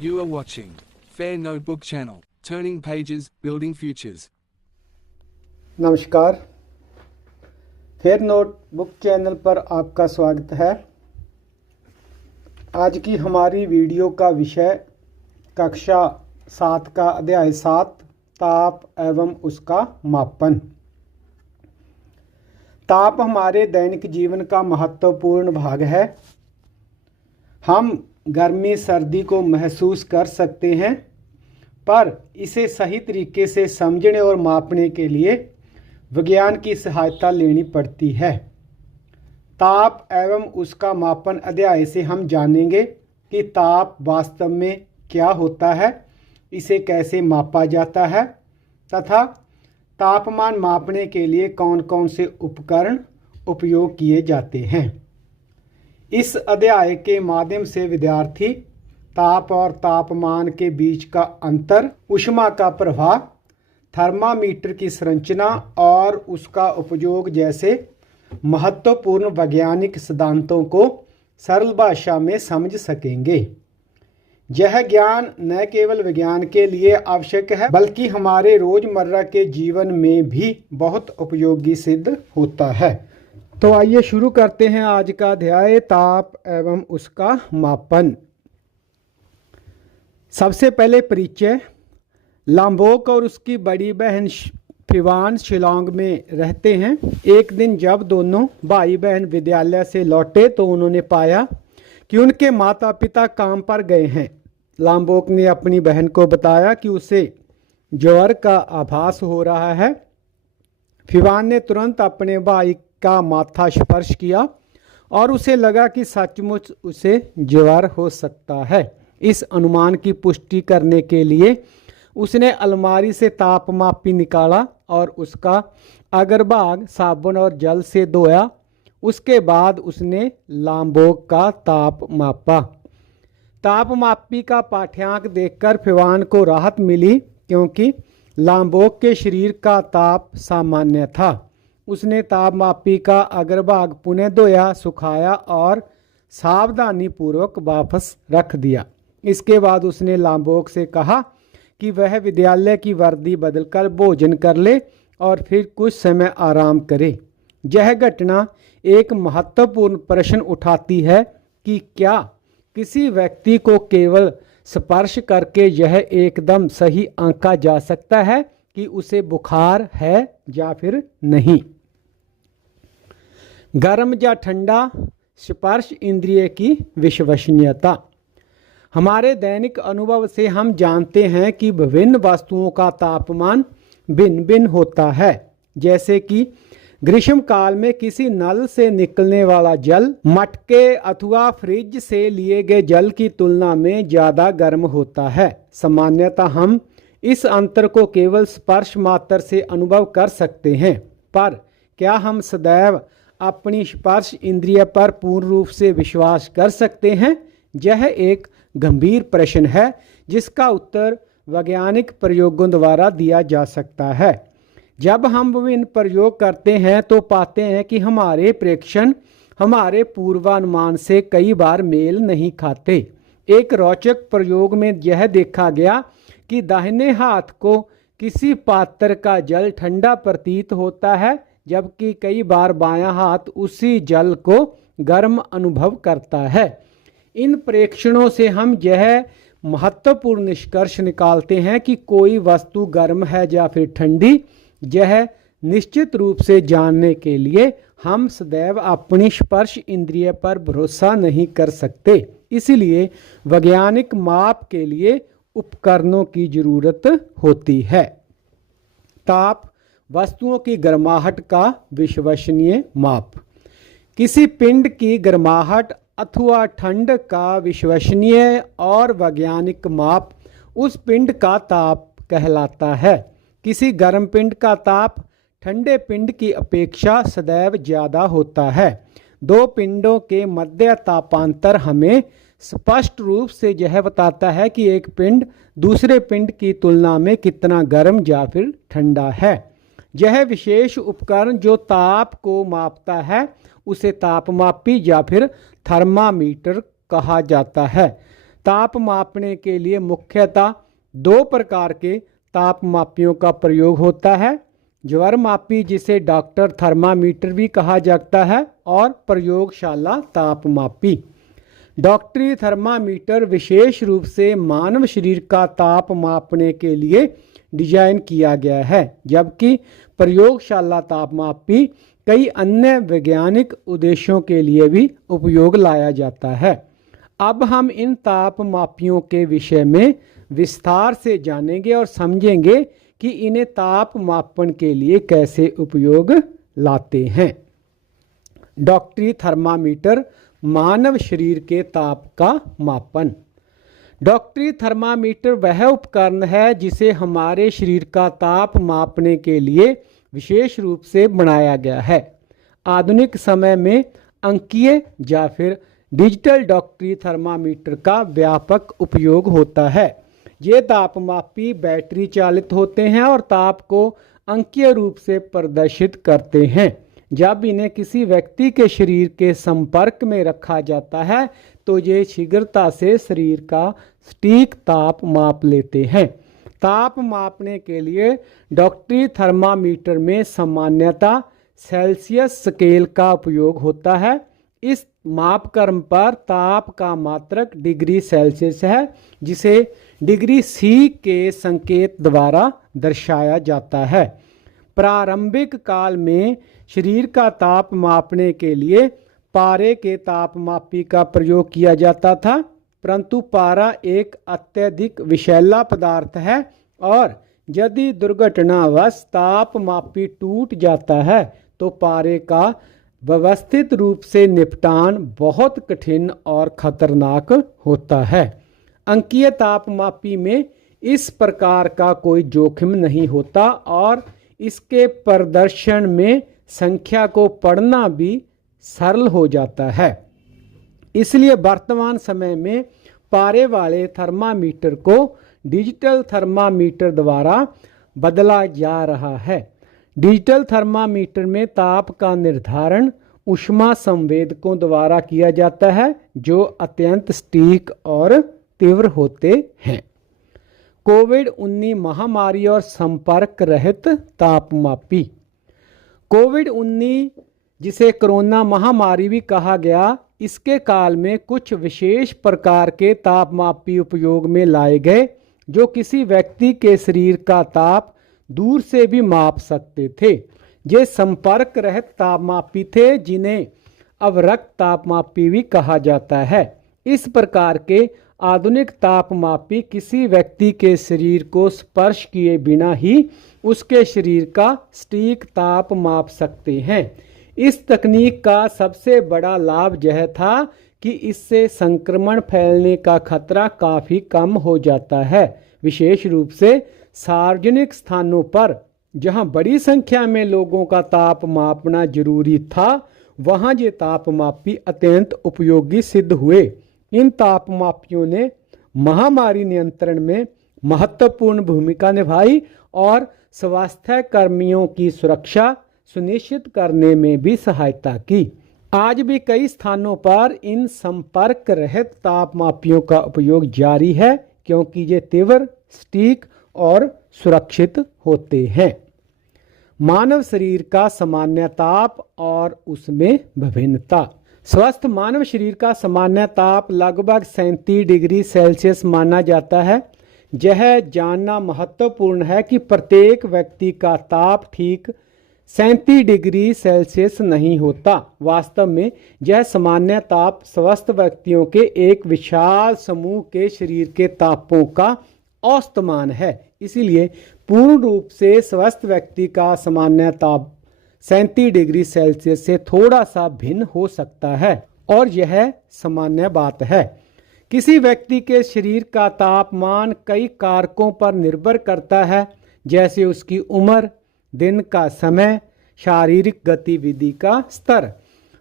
You are watching Fair Notebook Channel, Turning Pages, Building Futures. नमस्कार, fair notebook channel पर आपका स्वागत है। आज की हमारी वीडियो का विषय कक्षा 7 का अध्याय 7 ताप एवं उसका मापन। ताप हमारे दैनिक जीवन का महत्वपूर्ण भाग है। हम गर्मी सर्दी को महसूस कर सकते हैं, पर इसे सही तरीके से समझने और मापने के लिए विज्ञान की सहायता लेनी पड़ती है। ताप एवं उसका मापन अध्याय से हम जानेंगे कि ताप वास्तव में क्या होता है, इसे कैसे मापा जाता है तथा तापमान मापने के लिए कौन कौन से उपकरण उपयोग किए जाते हैं। इस अध्याय के माध्यम से विद्यार्थी ताप और तापमान के बीच का अंतर, ऊष्मा का प्रवाह, थर्मामीटर की संरचना और उसका उपयोग जैसे महत्वपूर्ण वैज्ञानिक सिद्धांतों को सरल भाषा में समझ सकेंगे। यह ज्ञान न केवल विज्ञान के लिए आवश्यक है, बल्कि हमारे रोजमर्रा के जीवन में भी बहुत उपयोगी सिद्ध होता है। तो आइए शुरू करते हैं आज का अध्याय ताप एवं उसका मापन। सबसे पहले परिचय। लाम्बोक और उसकी बड़ी बहन फिवान शिलोंग में रहते हैं। एक दिन जब दोनों भाई बहन विद्यालय से लौटे तो उन्होंने पाया कि उनके माता पिता काम पर गए हैं। लाम्बोक ने अपनी बहन को बताया कि उसे ज्वर का आभास हो रहा है। फिवान ने तुरंत अपने भाई का माथा स्पर्श किया और उसे लगा कि सचमुच उसे ज्वर हो सकता है। इस अनुमान की पुष्टि करने के लिए उसने अलमारी से तापमापी निकाला और उसका अग्रभाग साबुन और जल से धोया। उसके बाद उसने लाम्बोक का ताप मापा। तापमापी का पाठ्यांक देखकर फिवान को राहत मिली, क्योंकि लाम्बोक के शरीर का ताप सामान्य था। उसने तापमापी का अग्रभाग पुनः धोया, सुखाया और सावधानी पूर्वक वापस रख दिया। इसके बाद उसने लाम्बोक से कहा कि वह विद्यालय की वर्दी बदलकर भोजन कर ले और फिर कुछ समय आराम करे। यह घटना एक महत्वपूर्ण प्रश्न उठाती है कि क्या किसी व्यक्ति को केवल स्पर्श करके यह एकदम सही आंका जा सकता है कि उसे बुखार है या फिर नहीं। गर्म या ठंडा स्पर्श इंद्रिय की विश्वसनीयता। हमारे दैनिक अनुभव से हम जानते हैं कि विभिन्न वस्तुओं का तापमान भिन्न भिन्न होता है। जैसे कि ग्रीष्म काल में किसी नल से निकलने वाला जल मटके अथवा फ्रिज से लिए गए जल की तुलना में ज़्यादा गर्म होता है। सामान्यतः हम इस अंतर को केवल स्पर्श मात्र से अनुभव कर सकते हैं, पर क्या हम सदैव अपनी स्पर्श इंद्रिय पर पूर्ण रूप से विश्वास कर सकते हैं? यह एक गंभीर प्रश्न है जिसका उत्तर वैज्ञानिक प्रयोगों द्वारा दिया जा सकता है। जब हम विभिन्न प्रयोग करते हैं तो पाते हैं कि हमारे प्रेक्षण हमारे पूर्वानुमान से कई बार मेल नहीं खाते। एक रोचक प्रयोग में यह देखा गया कि दाहिने हाथ को किसी पात्र का जल ठंडा प्रतीत होता है, जबकि कई बार बायां हाथ उसी जल को गर्म अनुभव करता है। इन प्रेक्षणों से हम यह महत्वपूर्ण निष्कर्ष निकालते हैं कि कोई वस्तु गर्म है या फिर ठंडी। यह निश्चित रूप से जानने के लिए हम सदैव अपनी स्पर्श इंद्रिय पर भरोसा नहीं कर सकते। इसलिए वैज्ञानिक माप के लिए उपकरणों की जरूरत होती है। ताप वस्तुओं की गर्माहट का विश्वसनीय माप। किसी पिंड की गर्माहट अथवा ठंड का विश्वसनीय और वैज्ञानिक माप उस पिंड का ताप कहलाता है। किसी गर्म पिंड का ताप ठंडे पिंड की अपेक्षा सदैव ज़्यादा होता है। दो पिंडों के मध्य तापांतर हमें स्पष्ट रूप से यह बताता है कि एक पिंड दूसरे पिंड की तुलना में कितना गर्म या फिर ठंडा है। यह विशेष उपकरण जो ताप को मापता है उसे तापमापी या फिर थर्मामीटर कहा जाता है। ताप मापने के लिए मुख्यतः दो प्रकार के तापमापियों का प्रयोग होता है। ज्वरमापी, जिसे डॉक्टर थर्मामीटर भी कहा जाता है, और प्रयोगशाला तापमापी। डॉक्टरी थर्मामीटर विशेष रूप से मानव शरीर का ताप मापने के लिए डिजाइन किया गया है, जबकि प्रयोगशाला तापमापी कई अन्य वैज्ञानिक उद्देश्यों के लिए भी उपयोग लाया जाता है। अब हम इन तापमापियों के विषय में विस्तार से जानेंगे और समझेंगे कि इन्हें ताप मापन के लिए कैसे उपयोग लाते हैं। डॉक्टरी थर्मामीटर, मानव शरीर के ताप का मापन। डॉक्टरी थर्मामीटर वह उपकरण है जिसे हमारे शरीर का ताप मापने के लिए विशेष रूप से बनाया गया है। आधुनिक समय में अंकीय या फिर डिजिटल डॉक्टरी थर्मामीटर का व्यापक उपयोग होता है। ये तापमापी बैटरी चालित होते हैं और ताप को अंकीय रूप से प्रदर्शित करते हैं। जब इन्हें किसी व्यक्ति के शरीर के संपर्क में रखा जाता है तो ये शीघ्रता से शरीर का सटीक ताप माप लेते हैं। ताप मापने के लिए डॉक्टरी थर्मामीटर में सामान्यतः सेल्सियस स्केल का उपयोग होता है। इस मापक्रम पर ताप का मात्रक डिग्री सेल्सियस है, जिसे डिग्री सी के संकेत द्वारा दर्शाया जाता है। प्रारंभिक काल में शरीर का ताप मापने के लिए पारे के तापमापी का प्रयोग किया जाता था, परंतु पारा एक अत्यधिक विषैला पदार्थ है और यदि दुर्घटनावश तापमापी टूट जाता है तो पारे का व्यवस्थित रूप से निपटान बहुत कठिन और खतरनाक होता है। अंकीय तापमापी में इस प्रकार का कोई जोखिम नहीं होता और इसके प्रदर्शन में संख्या को पढ़ना भी सरल हो जाता है। इसलिए वर्तमान समय में पारे वाले थर्मामीटर को डिजिटल थर्मामीटर द्वारा बदला जा रहा है। डिजिटल थर्मामीटर में ताप का निर्धारण ऊष्मा संवेदकों द्वारा किया जाता है, जो अत्यंत सटीक और तीव्र होते हैं। कोविड-19 महामारी और संपर्क रहित तापमापी। कोविड-19, जिसे कोरोना महामारी भी कहा गया, इसके काल में कुछ विशेष प्रकार के तापमापी उपयोग में लाए गए, जो किसी व्यक्ति के शरीर का ताप दूर से भी माप सकते थे। ये संपर्क रहित तापमापी थे, जिन्हें अवरक्त तापमापी भी कहा जाता है। इस प्रकार के आधुनिक तापमापी किसी व्यक्ति के शरीर को स्पर्श किए बिना ही उसके शरीर का सटीक ताप माप सकते हैं। इस तकनीक का सबसे बड़ा लाभ यह था कि इससे संक्रमण फैलने का खतरा काफ़ी कम हो जाता है, विशेष रूप से सार्वजनिक स्थानों पर जहां बड़ी संख्या में लोगों का ताप मापना जरूरी था, वहां ये तापमापी अत्यंत उपयोगी सिद्ध हुए। इन तापमापियों ने महामारी नियंत्रण में महत्वपूर्ण भूमिका निभाई और स्वास्थ्य कर्मियों की सुरक्षा सुनिश्चित करने में भी सहायता की। आज भी कई स्थानों पर इन संपर्क रहित तापमापियों का उपयोग जारी है, क्योंकि ये तीव्र, सटीक और सुरक्षित होते हैं। मानव शरीर का सामान्य ताप और उसमें विभिन्नता। स्वस्थ मानव शरीर का सामान्य ताप लगभग 37 डिग्री सेल्सियस माना जाता है। यह जानना महत्वपूर्ण है कि प्रत्येक व्यक्ति का ताप ठीक 37 डिग्री सेल्सियस नहीं होता। वास्तव में यह सामान्य ताप स्वस्थ व्यक्तियों के एक विशाल समूह के शरीर के तापों का औसत मान है। इसीलिए पूर्ण रूप से स्वस्थ व्यक्ति का सामान्य ताप 37 डिग्री सेल्सियस से थोड़ा सा भिन्न हो सकता है और यह सामान्य बात है। किसी व्यक्ति के शरीर का तापमान कई कारकों पर निर्भर करता है, जैसे उसकी उम्र, दिन का समय, शारीरिक गतिविधि का स्तर।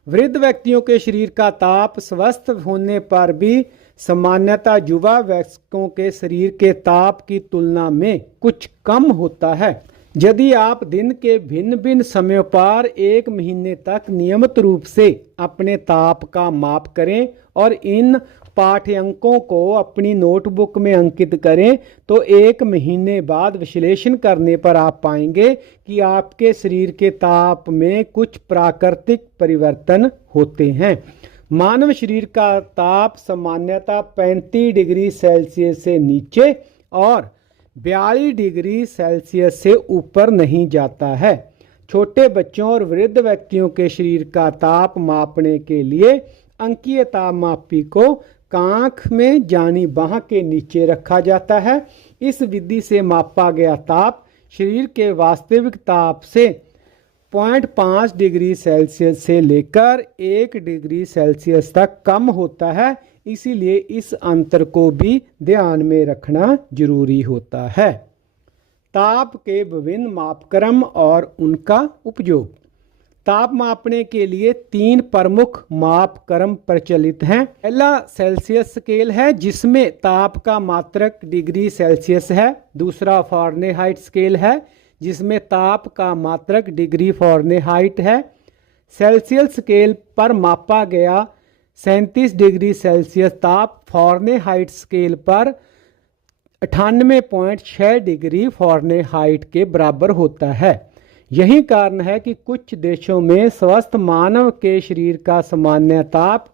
वृद्ध व्यक्तियों के शरीर का ताप स्वस्थ होने पर भी सामान्यतः युवा वयस्कों के शरीर के ताप की तुलना में कुछ कम होता है। यदि आप दिन के भिन्न भिन्न समयों पर 1 महीने तक नियमित रूप से अपने ताप का माप करें और इन पाठ्यांकों को अपनी नोटबुक में अंकित करें तो 1 महीने बाद विश्लेषण करने पर आप पाएंगे कि आपके शरीर के ताप में कुछ प्राकृतिक परिवर्तन होते हैं। मानव शरीर का ताप सामान्यतः 35 डिग्री सेल्सियस से नीचे और 42 डिग्री सेल्सियस से ऊपर नहीं जाता है। छोटे बच्चों और वृद्ध व्यक्तियों के शरीर का ताप मापने के लिए अंकीय तापमापी को कांख में यानी बांह के नीचे रखा जाता है। इस विधि से मापा गया ताप शरीर के वास्तविक ताप से 0.5 डिग्री सेल्सियस से लेकर 1 डिग्री सेल्सियस तक कम होता है। इसीलिए इस अंतर को भी ध्यान में रखना जरूरी होता है। ताप के विभिन्न मापक्रम और उनका उपयोग। ताप मापने के लिए 3 प्रमुख मापक्रम प्रचलित हैं। पहला सेल्सियस स्केल है जिसमें ताप का मात्रक डिग्री सेल्सियस है। दूसरा फ़ारेनहाइट स्केल है जिसमें ताप का मात्रक डिग्री फ़ारेनहाइट है। सेल्सियस स्केल पर मापा गया 37 डिग्री सेल्सियस ताप फ़ारेनहाइट स्केल पर 98.6 डिग्री फ़ारेनहाइट के बराबर होता है। यही कारण है कि कुछ देशों में स्वस्थ मानव के शरीर का सामान्य ताप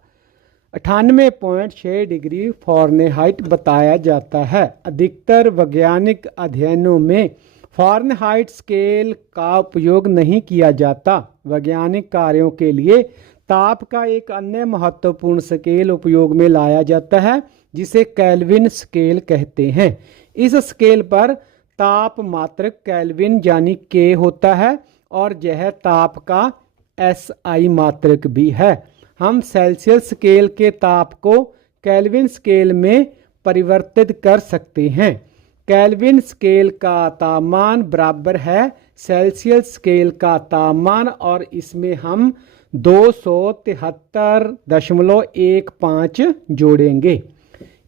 98.6 डिग्री फ़ारेनहाइट बताया जाता है। अधिकतर वैज्ञानिक अध्ययनों में फ़ारेनहाइट स्केल का उपयोग नहीं किया जाता। वैज्ञानिक कार्यों के लिए ताप का एक अन्य महत्वपूर्ण स्केल उपयोग में लाया जाता है जिसे केल्विन स्केल कहते हैं। इस स्केल पर ताप मात्रक केल्विन यानी के होता है और यह ताप का एसआई मात्रक भी है। हम सेल्सियस स्केल के ताप को केल्विन स्केल में परिवर्तित कर सकते हैं। केल्विन स्केल का तापमान बराबर है सेल्सियस स्केल का तापमान और इसमें हम 273.15 जोड़ेंगे।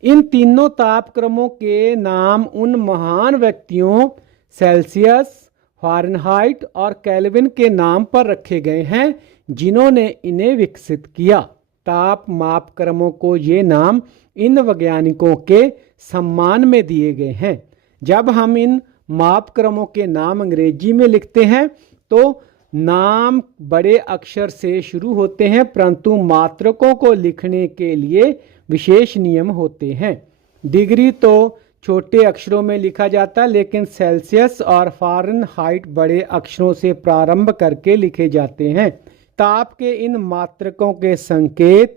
इन तीनों तापक्रमों के नाम उन महान व्यक्तियों सेल्सियस, फ़ारेनहाइट और केल्विन के नाम पर रखे गए हैं जिन्होंने इन्हें विकसित किया। ताप मापक्रमों को ये नाम इन वैज्ञानिकों के सम्मान में दिए गए हैं। जब हम इन मापक्रमों के नाम अंग्रेजी में लिखते हैं तो नाम बड़े अक्षर से शुरू होते हैं परंतु मात्रकों को लिखने के लिए विशेष नियम होते हैं। डिग्री तो छोटे अक्षरों में लिखा जाता है लेकिन सेल्सियस और फ़ारेनहाइट बड़े अक्षरों से प्रारंभ करके लिखे जाते हैं। ताप के इन मात्रकों के संकेत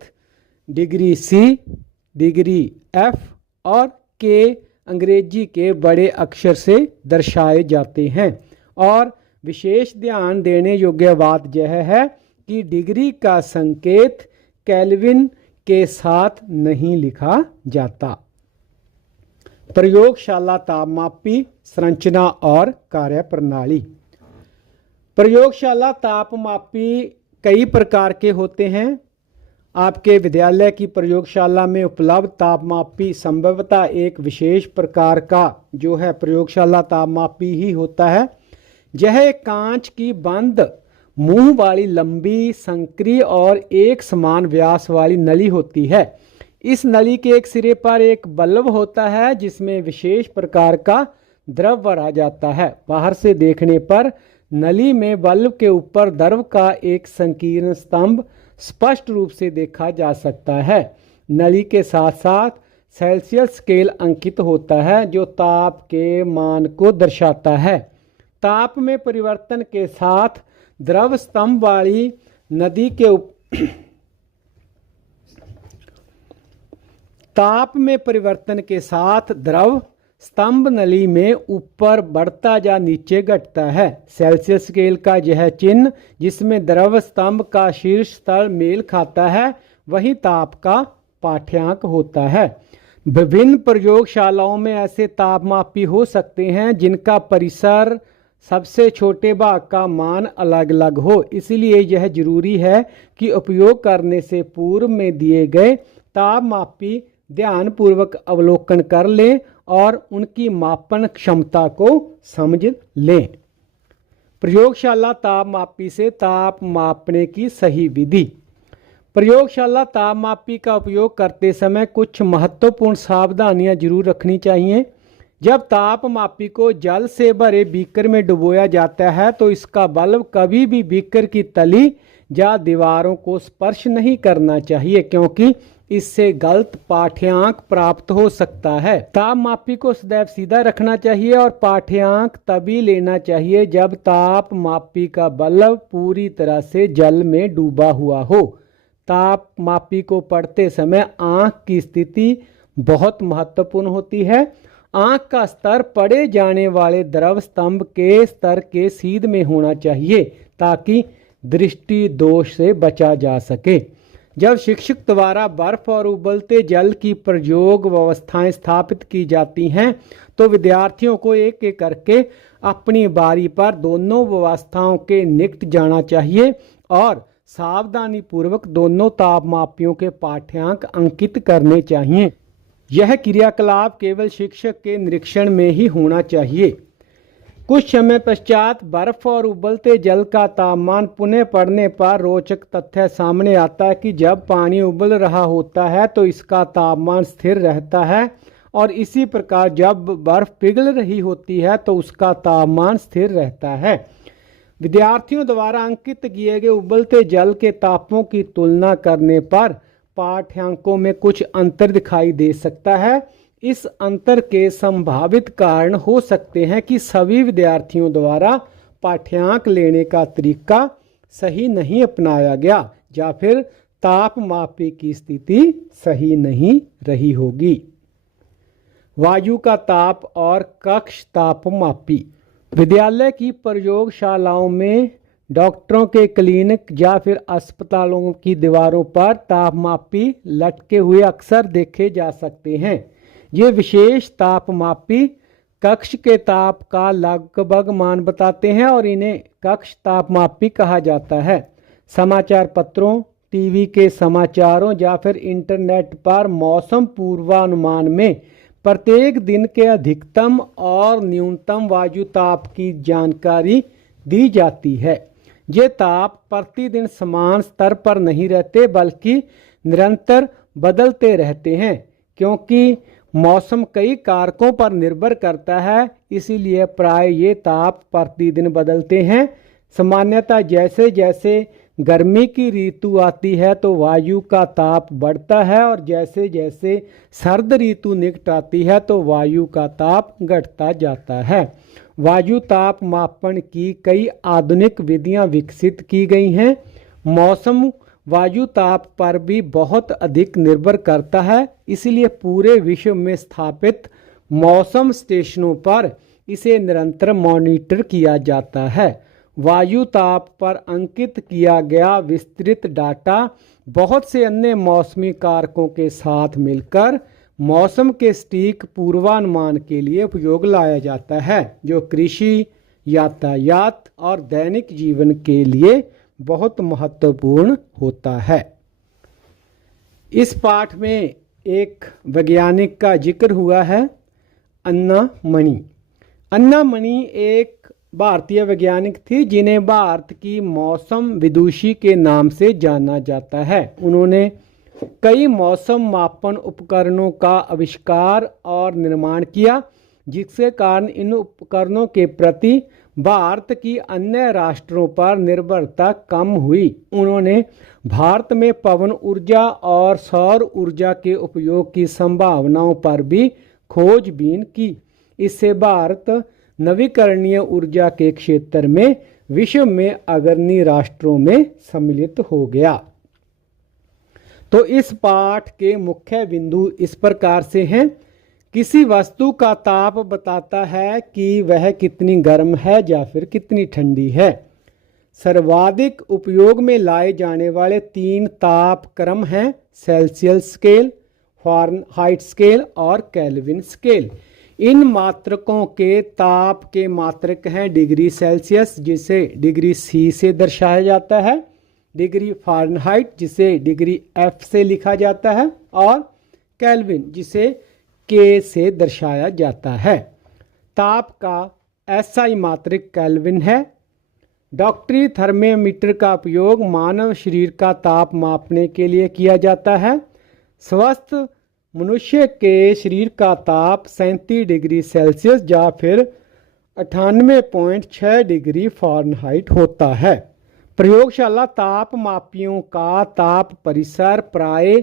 डिग्री सी, डिग्री एफ और के अंग्रेजी के बड़े अक्षर से दर्शाए जाते हैं। और विशेष ध्यान देने योग्य बात यह है कि डिग्री का संकेत केल्विन के साथ नहीं लिखा जाता। प्रयोगशाला तापमापी संरचना और कार्यप्रणाली। प्रयोगशाला तापमापी कई प्रकार के होते हैं। आपके विद्यालय की प्रयोगशाला में उपलब्ध तापमापी संभवतः एक विशेष प्रकार का जो है प्रयोगशाला तापमापी ही होता है। यह एक कांच की बंद मुंह वाली लंबी संक्रिय और एक समान व्यास वाली नली होती है। इस नली के एक सिरे पर एक बल्ब होता है जिसमें विशेष प्रकार का द्रव भरा जाता है। बाहर से देखने पर नली में बल्ब के ऊपर द्रव का एक संकीर्ण स्तंभ स्पष्ट रूप से देखा जा सकता है। नली के साथ साथ सेल्सियस स्केल अंकित होता है जो ताप के मान को दर्शाता है। ताप में परिवर्तन के साथ द्रव स्तंभ वाली नदी के ताप में परिवर्तन के साथ द्रव स्तंभ नली में ऊपर बढ़ता या नीचे घटता है। सेल्सियस स्केल का यह चिन्ह जिसमें द्रव स्तंभ का शीर्ष तल मेल खाता है वही ताप का पाठ्यांक होता है। विभिन्न प्रयोगशालाओं में ऐसे तापमापी हो सकते हैं जिनका परिसर सबसे छोटे भाग का मान अलग अलग हो। इसलिए यह जरूरी है कि उपयोग करने से पूर्व में दिए गए तापमापी ध्यानपूर्वक अवलोकन कर लें और उनकी मापन क्षमता को समझ लें। प्रयोगशाला तापमापी से ताप मापने की सही विधि। प्रयोगशाला तापमापी का उपयोग करते समय कुछ महत्वपूर्ण सावधानियां जरूर रखनी चाहिए। जब तापमापी को जल से भरे बीकर में डुबोया जाता है तो इसका बल्ब कभी भी बीकर की तली या दीवारों को स्पर्श नहीं करना चाहिए, क्योंकि इससे गलत पाठ्यांक प्राप्त हो सकता है। तापमापी को सदैव सीधा रखना चाहिए और पाठ्यांक तभी लेना चाहिए जब तापमापी का बल्ब पूरी तरह से जल में डूबा हुआ हो। तापमापी को पढ़ते समय आंख की स्थिति बहुत महत्वपूर्ण होती है। आंख का स्तर पढ़े जाने वाले द्रव स्तंभ के स्तर के सीध में होना चाहिए ताकि दृष्टि दोष से बचा जा सके। जब शिक्षक द्वारा बर्फ और उबलते जल की प्रयोग व्यवस्थाएं स्थापित की जाती हैं तो विद्यार्थियों को एक एक करके अपनी बारी पर दोनों व्यवस्थाओं के निकट जाना चाहिए और सावधानी पूर्वक दोनों तापमापियों के पाठ्यांक अंकित करने चाहिए। यह क्रियाकलाप केवल शिक्षक के निरीक्षण में ही होना चाहिए। कुछ समय पश्चात बर्फ और उबलते जल का तापमान पुनः पढ़ने पर रोचक तथ्य सामने आता है कि जब पानी उबल रहा होता है तो इसका तापमान स्थिर रहता है और इसी प्रकार जब बर्फ पिघल रही होती है तो उसका तापमान स्थिर रहता है। विद्यार्थियों द्वारा अंकित किए गए उबलते जल के तापों की तुलना करने पर पाठ्यांकों में कुछ अंतर दिखाई दे सकता है। इस अंतर के संभावित कारण हो सकते हैं कि सभी विद्यार्थियों द्वारा पाठ्यांक लेने का तरीका सही नहीं अपनाया गया या फिर तापमापी की स्थिति सही नहीं रही होगी। वायु का ताप और कक्ष तापमापी। विद्यालय की प्रयोगशालाओं में डॉक्टरों के क्लिनिक या फिर अस्पतालों की दीवारों पर तापमापी लटके हुए अक्सर देखे जा सकते हैं। ये विशेष तापमापी कक्ष के ताप का लगभग मान बताते हैं और इन्हें कक्ष तापमापी कहा जाता है। समाचार पत्रों, टीवी के समाचारों या फिर इंटरनेट पर मौसम पूर्वानुमान में प्रत्येक दिन के अधिकतम और न्यूनतम वायु ताप की जानकारी दी जाती है। ये ताप प्रतिदिन समान स्तर पर नहीं रहते बल्कि निरंतर बदलते रहते हैं। क्योंकि मौसम कई कारकों पर निर्भर करता है, इसीलिए प्राय ये ताप प्रतिदिन बदलते हैं। सामान्यतः जैसे जैसे गर्मी की ऋतु आती है तो वायु का ताप बढ़ता है और जैसे जैसे सर्द ऋतु निकट आती है तो वायु का ताप घटता जाता है। वायु ताप मापन की कई आधुनिक विधियां विकसित की गई हैं। मौसम वायु ताप पर भी बहुत अधिक निर्भर करता है, इसलिए पूरे विश्व में स्थापित मौसम स्टेशनों पर इसे निरंतर मॉनिटर किया जाता है। वायु ताप पर अंकित किया गया विस्तृत डाटा बहुत से अन्य मौसमी कारकों के साथ मिलकर मौसम के सटीक पूर्वानुमान के लिए उपयोग लाया जाता है, जो कृषि, यातायात और दैनिक जीवन के लिए बहुत महत्वपूर्ण होता है। इस पाठ में एक वैज्ञानिक का जिक्र हुआ है, अन्ना मणि। अन्ना मणि एक भारतीय वैज्ञानिक थी जिन्हें भारत की मौसम विदुषी के नाम से जाना जाता है। उन्होंने कई मौसम मापन उपकरणों का आविष्कार और निर्माण किया, जिसके कारण इन उपकरणों के प्रति भारत की अन्य राष्ट्रों पर निर्भरता कम हुई। उन्होंने भारत में पवन ऊर्जा और सौर ऊर्जा के उपयोग की संभावनाओं पर भी खोजबीन की। इससे भारत नवीकरणीय ऊर्जा के क्षेत्र में विश्व में अग्रणी राष्ट्रों में सम्मिलित हो गया। तो इस पाठ के मुख्य बिंदु इस प्रकार से हैं। किसी वस्तु का ताप बताता है कि वह कितनी गर्म है या फिर कितनी ठंडी है। सर्वाधिक उपयोग में लाए जाने वाले 3 ताप क्रम हैं, सेल्सियस स्केल, फ़ारेनहाइट स्केल और केल्विन स्केल। इन मात्रकों के ताप के मात्रक हैं डिग्री सेल्सियस, जिसे डिग्री सी से दर्शाया जाता है, डिग्री फ़ारेनहाइट जिसे डिग्री एफ से लिखा जाता है, और केल्विन जिसे के से दर्शाया जाता है। ताप का एसआई मात्रक केल्विन है। डॉक्टरी थर्मामीटर का उपयोग मानव शरीर का ताप मापने के लिए किया जाता है। स्वस्थ मनुष्य के शरीर का ताप 37 डिग्री सेल्सियस या फिर 98.6 डिग्री फ़ारेनहाइट होता है। प्रयोगशाला ताप मापियों का ताप परिसर प्राय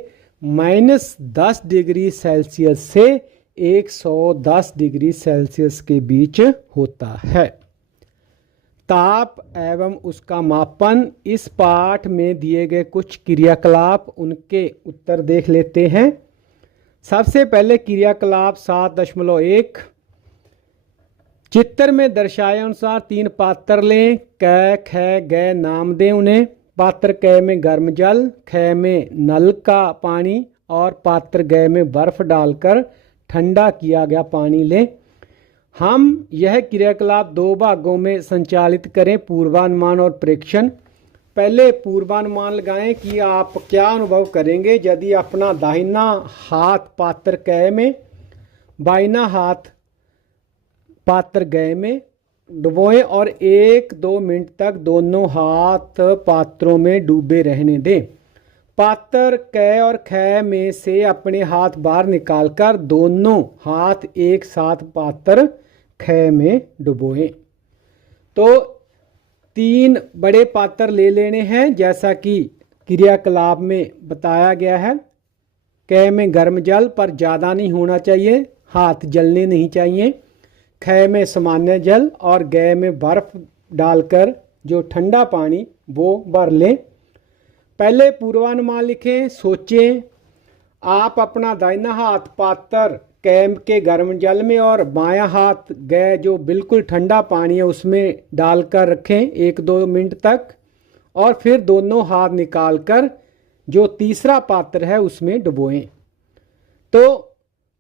-10 डिग्री सेल्सियस से 110 डिग्री सेल्सियस के बीच होता है। ताप एवं उसका मापन, इस पाठ में दिए गए कुछ क्रियाकलाप, उनके उत्तर देख लेते हैं। सबसे पहले क्रियाकलाप 7.1, चित्र में दर्शाए अनुसार 3 पात्र लें। क, ख, ग नाम दें उन्हें। पात्र क में गर्म जल, ख में नल का पानी और पात्र ग में बर्फ डालकर ठंडा किया गया पानी लें। हम यह क्रियाकलाप 2 भागों में संचालित करें, पूर्वानुमान और प्रेक्षण। पहले पूर्वानुमान लगाएं कि आप क्या अनुभव करेंगे यदि अपना दाहिना हाथ पात्र क में, बाइना हाथ पात्र ग में डुबोएं और 1-2 मिनट तक दोनों हाथ पात्रों में डूबे रहने दें। पात्र क और ख में से अपने हाथ बाहर निकालकर दोनों हाथ एक साथ पात्र ख में डुबोएं। तो 3 बड़े पात्र ले लेने हैं जैसा कि क्रियाकलाप में बताया गया है। क में गर्म जल, पर ज़्यादा नहीं होना चाहिए, हाथ जलने नहीं चाहिए। ख में सामान्य जल और ग में बर्फ डालकर जो ठंडा पानी वो भर लें। पहले पूर्वानुमान लिखें, सोचें। आप अपना दाहिना हाथ पात्र क के गर्म जल में और बायां हाथ ग जो बिल्कुल ठंडा पानी है उसमें डालकर रखें 1-2 मिनट तक, और फिर दोनों हाथ निकालकर जो तीसरा पात्र है उसमें डुबोएं। तो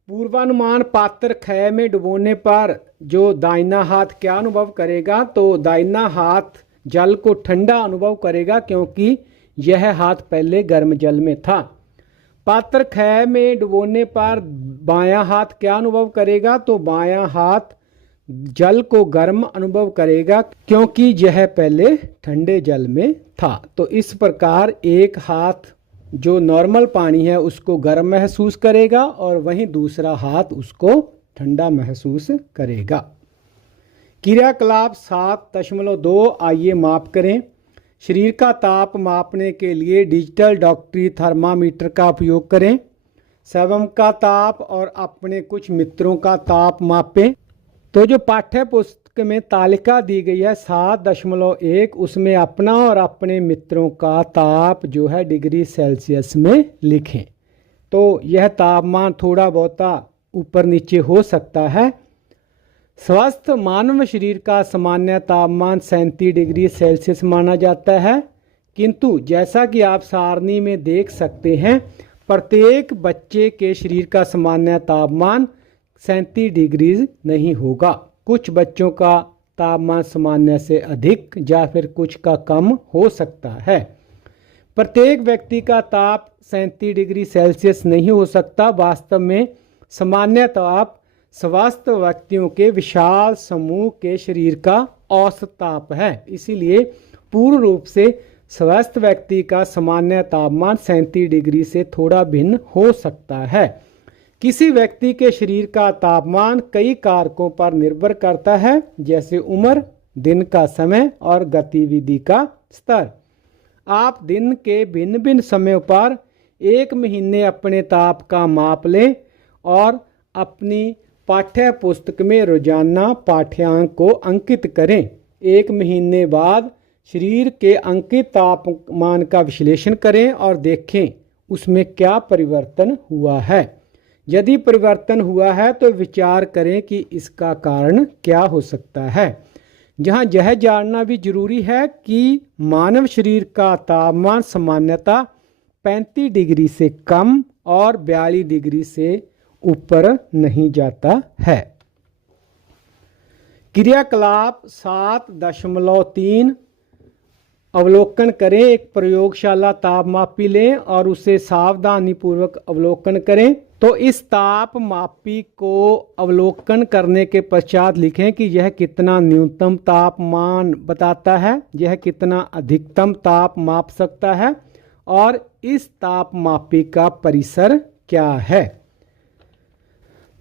पूर्वानुमान, पात्र ख में डुबोने पर जो दाहिना हाथ क्या अनुभव करेगा, तो दाहिना हाथ जल को ठंडा अनुभव करेगा क्योंकि यह हाथ पहले गर्म जल में था। पात्र ख में डुबोने पर बायां हाथ क्या अनुभव करेगा, तो बायां हाथ जल को गर्म अनुभव करेगा क्योंकि यह पहले ठंडे जल में था। तो इस प्रकार एक हाथ जो नॉर्मल पानी है उसको गर्म महसूस करेगा और वहीं दूसरा हाथ उसको ठंडा महसूस करेगा। क्रियाकलाप 7.2, आइए माप करें। शरीर का ताप मापने के लिए डिजिटल डॉक्टरी थर्मामीटर का उपयोग करें। स्वयं का ताप और अपने कुछ मित्रों का ताप मापें। तो जो पाठ्य पुस्तक में तालिका दी गई है 7.1, उसमें अपना और अपने मित्रों का ताप जो है डिग्री सेल्सियस में लिखें। तो यह तापमान थोड़ा बहुता ऊपर नीचे हो सकता है। स्वस्थ मानव शरीर का सामान्य तापमान 37 डिग्री सेल्सियस माना जाता है, किंतु जैसा कि आप सारणी में देख सकते हैं प्रत्येक बच्चे के शरीर का सामान्य तापमान 37 डिग्री नहीं होगा। कुछ बच्चों का तापमान सामान्य से अधिक या फिर कुछ का कम हो सकता है। प्रत्येक व्यक्ति का ताप 37 डिग्री सेल्सियस नहीं हो सकता। वास्तव में सामान्य ताप स्वस्थ व्यक्तियों के विशाल समूह के शरीर का औसत ताप है। इसीलिए पूर्ण रूप से स्वस्थ व्यक्ति का सामान्य तापमान 37 डिग्री से थोड़ा भिन्न हो सकता है। किसी व्यक्ति के शरीर का तापमान कई कारकों पर निर्भर करता है, जैसे उम्र, दिन का समय और गतिविधि का स्तर। आप दिन के भिन्न भिन्न समयों पर एक महीने अपने ताप का माप लें और अपनी पाठ्य पुस्तक में रोजाना पाठ्यांक को अंकित करें। 1 महीने बाद शरीर के अंकित तापमान का विश्लेषण करें और देखें उसमें क्या परिवर्तन हुआ है। यदि परिवर्तन हुआ है तो विचार करें कि इसका कारण क्या हो सकता है। जहां यह जानना भी जरूरी है कि मानव शरीर का तापमान सामान्यतः 35 डिग्री से कम और 42 डिग्री से ऊपर नहीं जाता है। क्रियाकलाप 7.3, अवलोकन करें। एक प्रयोगशाला तापमापी लें और उसे सावधानीपूर्वक अवलोकन करें। तो इस तापमापी को अवलोकन करने के पश्चात लिखें कि यह कितना न्यूनतम तापमान बताता है, यह कितना अधिकतम ताप माप सकता है और इस तापमापी का परिसर क्या है।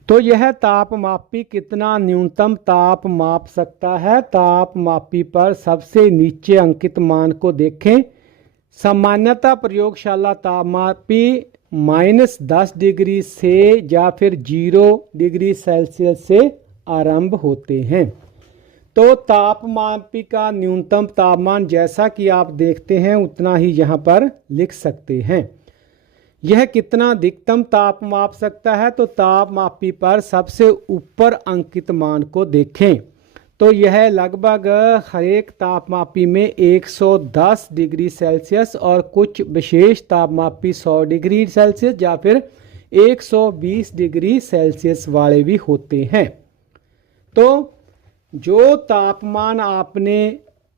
तो यह तापमापी कितना न्यूनतम ताप माप सकता है। तापमापी पर सबसे नीचे अंकित मान को देखें। सामान्यतः प्रयोगशाला तापमापी -10 डिग्री से या फिर 0 डिग्री सेल्सियस से आरंभ होते हैं। तो तापमापी का न्यूनतम तापमान जैसा कि आप देखते हैं उतना ही यहाँ पर लिख सकते हैं। यह कितना अधिकतम ताप माप सकता है, तो तापमापी पर सबसे ऊपर अंकित मान को देखें तो यह लगभग हर एक तापमापी में 110 डिग्री सेल्सियस और कुछ विशेष तापमापी 100 डिग्री सेल्सियस या फिर 120 डिग्री सेल्सियस वाले भी होते हैं। तो जो तापमान आपने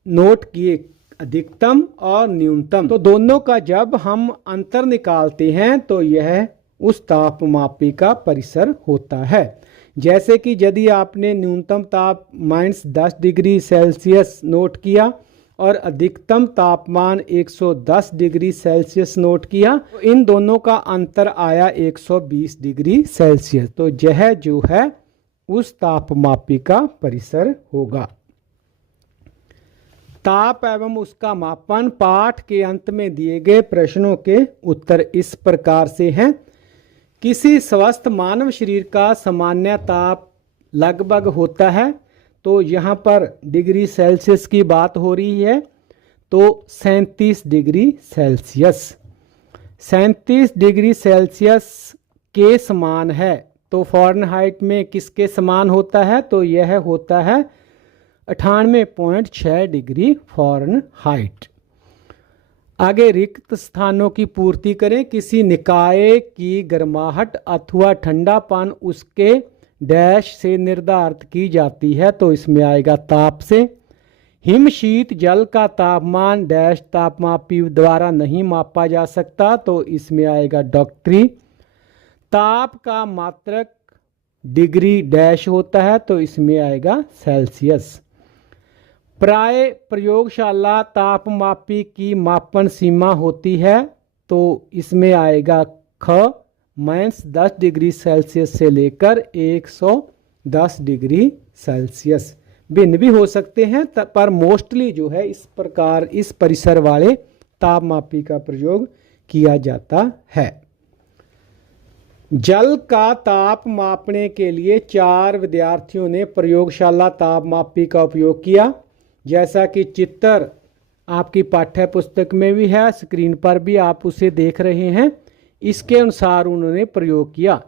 नोट किए अधिकतम और न्यूनतम, तो दोनों का जब हम अंतर निकालते हैं तो यह उस तापमापी का परिसर होता है। जैसे कि यदि आपने न्यूनतम ताप -10 डिग्री सेल्सियस नोट किया और अधिकतम तापमान 110 डिग्री सेल्सियस नोट किया, तो इन दोनों का अंतर आया 120 डिग्री सेल्सियस। तो यह जो है उस तापमापी का परिसर होगा। ताप एवं उसका मापन पाठ के अंत में दिए गए प्रश्नों के उत्तर इस प्रकार से हैं। किसी स्वस्थ मानव शरीर का सामान्य ताप लगभग होता है, तो यहाँ पर डिग्री सेल्सियस की बात हो रही है, तो 37 डिग्री सेल्सियस। 37 डिग्री सेल्सियस के समान है। तो फ़ारेनहाइट में किसके समान होता है, तो यह होता है 98.6 डिग्री फ़ारेनहाइट। आगे रिक्त स्थानों की पूर्ति करें। किसी निकाय की गर्माहट अथवा ठंडापन उसके डैश से निर्धारित की जाती है, तो इसमें आएगा ताप से। हिमशीत जल का तापमान डैश तापमापी द्वारा नहीं मापा जा सकता, तो इसमें आएगा डॉक्ट्री। ताप का मात्रक डिग्री डैश होता है, तो इसमें आएगा सेल्सियस। प्राय प्रयोगशाला तापमापी की मापन सीमा होती है, तो इसमें आएगा ख -10 डिग्री सेल्सियस से लेकर 110 डिग्री सेल्सियस। भिन्न भी हो सकते हैं, पर मोस्टली जो है इस प्रकार इस परिसर वाले तापमापी का प्रयोग किया जाता है। जल का ताप मापने के लिए 4 विद्यार्थियों ने प्रयोगशाला तापमापी का उपयोग किया। जैसा कि चित्र आपकी पाठ्य पुस्तक में भी है, स्क्रीन पर भी आप उसे देख रहे हैं, इसके अनुसार उन्होंने प्रयोग किया।